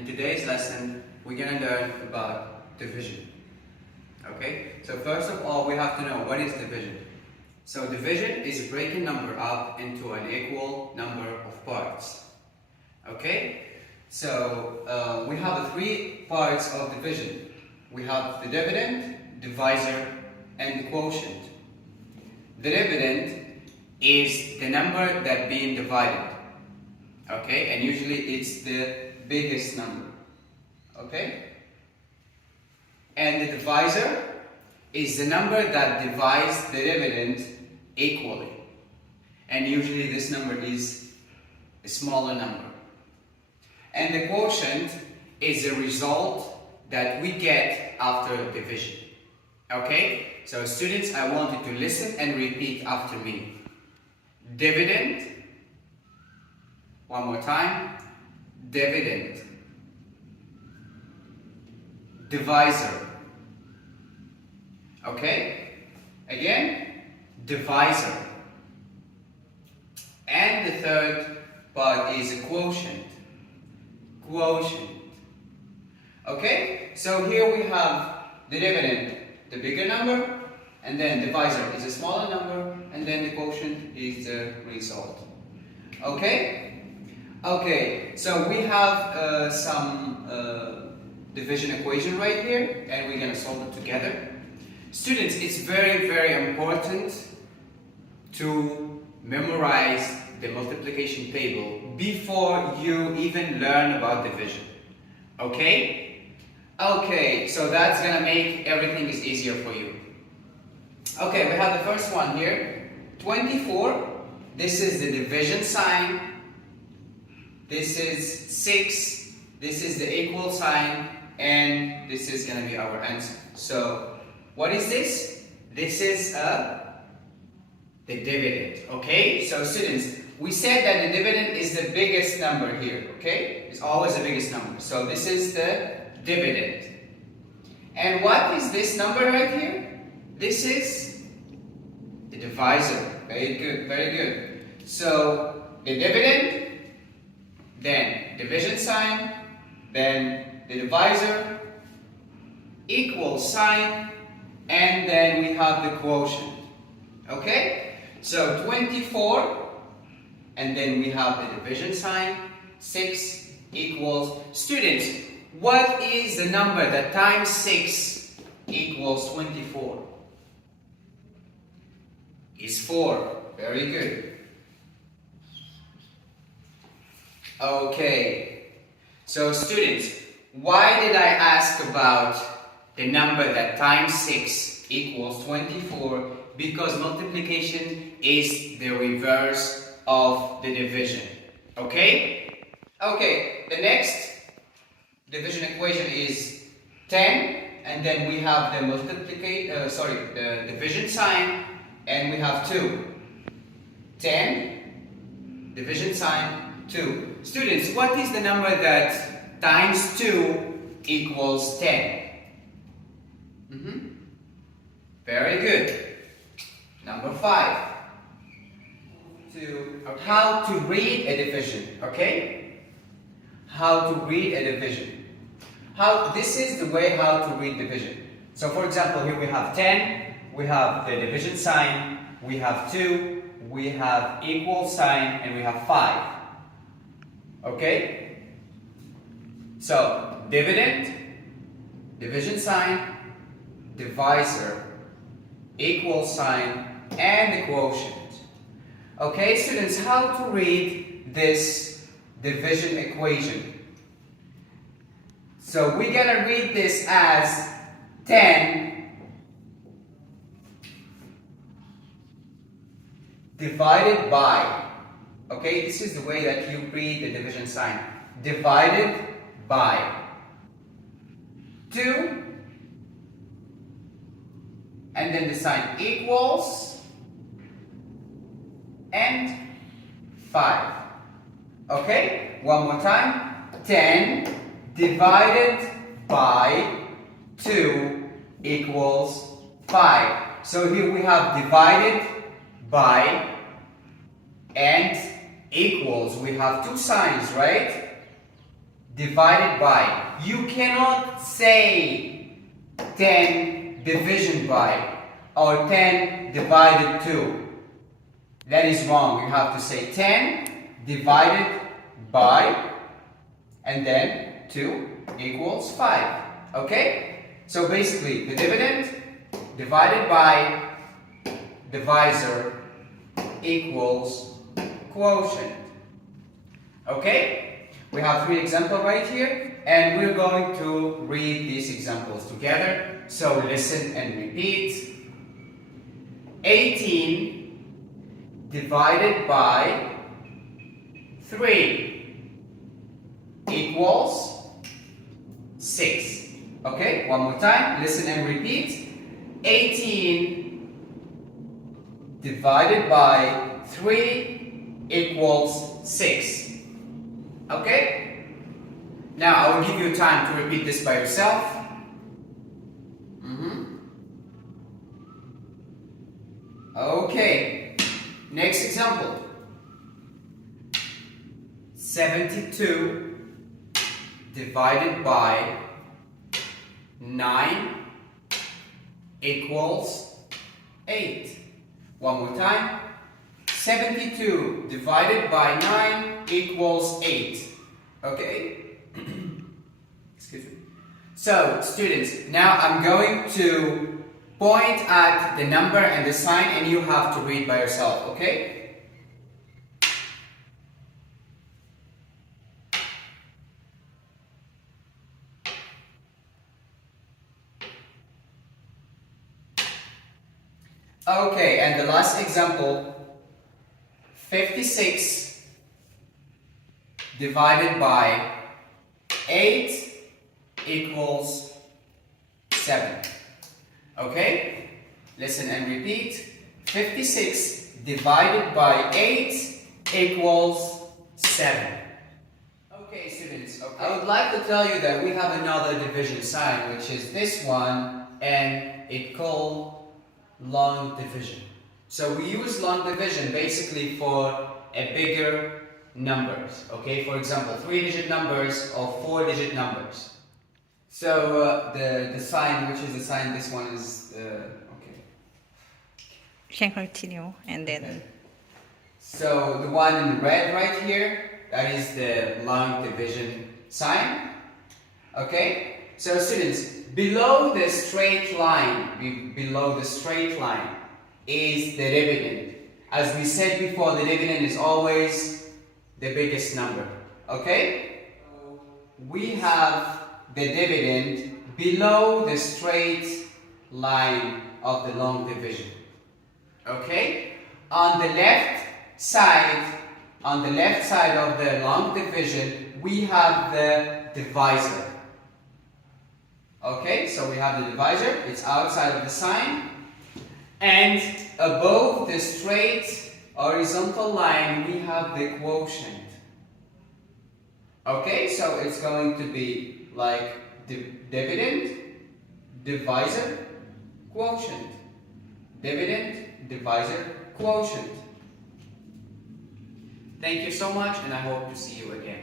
In today's lesson, we're going to learn about division. Okay, so first of all, we have to know what is division. So division is breaking number up into an equal number of parts. Okay, so we have three parts of division. We have the dividend, divisor, and the quotient. The dividend is the number that's being divided. Okay, and usually it's the biggest number. Okay, and the divisor is the number that divides the dividend equally, and usually this number is a smaller number. And the quotient is the result that we get after division. Okay, so students, I want you to listen and repeat after me. Dividend, one more time, dividend. Divisor. Okay, again, divisor. And the third part is a quotient. Quotient. Okay, so here we have the dividend, the bigger number, and then divisor is a smaller number, and then the quotient is the result. Okay? Okay, so we have some division equation right here, and we're going to solve it together. Students, it's very, very important to memorize the multiplication table before you even learn about division. Okay? Okay, so that's going to make everything is easier for you. Okay, we have the first one here. 24. This is the division sign. This is 6. This is the equal sign. And this is going to be our answer. So, what is this? This is the dividend. Okay? So, students, we said that the dividend is the biggest number here. Okay? It's always the biggest number. So, this is the dividend. And what is this number right here? This is the divisor. Very good, very good. So, the dividend, then division sign, then the divisor, equal sign, and then we have the quotient. Okay? So 24, and then we have the division sign, 6 equals. Students, what is the number that times 6 equals 24? Is 4. Very good. Okay. So students, why did I ask about the number that times 6 equals 24? Because multiplication is the reverse of the division. Okay? Okay, the next division equation is 10, and then we have the the division sign, and we have 2. 10, division sign, 2. Students, what is the number that times 2 equals 10? Very good. Number 5. How to read a division, okay? How to read a division. This is the way how to read division. So for example, here we have 10, we have the division sign, we have 2, we have equal sign, and we have 5. Okay? So, dividend, division sign, divisor, equal sign, and the quotient. Okay, students, how to read this division equation? So, we're going to read this as 10 divided by. Okay, this is the way that you read the division sign. Divided by 2, and then the sign equals, and 5. Okay, one more time. 10 divided by 2 equals 5. So here we have divided by and equals. We have two signs, right? divided by. You cannot say 10 division by or 10 divided 2. That is wrong. You have to say 10 divided by and then 2 equals 5. Okay? So basically the dividend divided by divisor equals quotient. Okay? We have 3 examples right here, and we're going to read these examples together. So listen and repeat. 18 divided by 3 equals 6. Okay? One more time. Listen and repeat. 18 divided by 3 equals 6. Okay? Now I will give you time to repeat this by yourself. Okay. Next example. 72 divided by 9 equals 8. One more time. 72 divided by 9 equals 8. Okay? Excuse me. So, students, now I'm going to point at the number and the sign, and you have to read by yourself, okay? Okay, and the last example, 56 divided by 8 equals 7. Okay? Listen and repeat. 56 divided by 8 equals 7. Okay, students, okay. I would like to tell you that we have another division sign, which is this one, and it's called long division. So we use long division basically for a bigger numbers. Okay, for example, 3-digit numbers or 4-digit numbers. So the sign, which is the sign, this one is okay. You can continue and then. Okay. So the one in red right here, that is the long division sign. Okay. So students, below the straight line is the dividend. As we said before, the dividend is always the biggest number. Okay? We have the dividend below the straight line of the long division. Okay? On the left side of the long division, we have the divisor. Okay, so we have the divisor, it's outside of the sign, and above the straight horizontal line we have the quotient. Okay, so it's going to be like dividend, divisor, quotient. Dividend, divisor, quotient. Thank you so much, and I hope to see you again.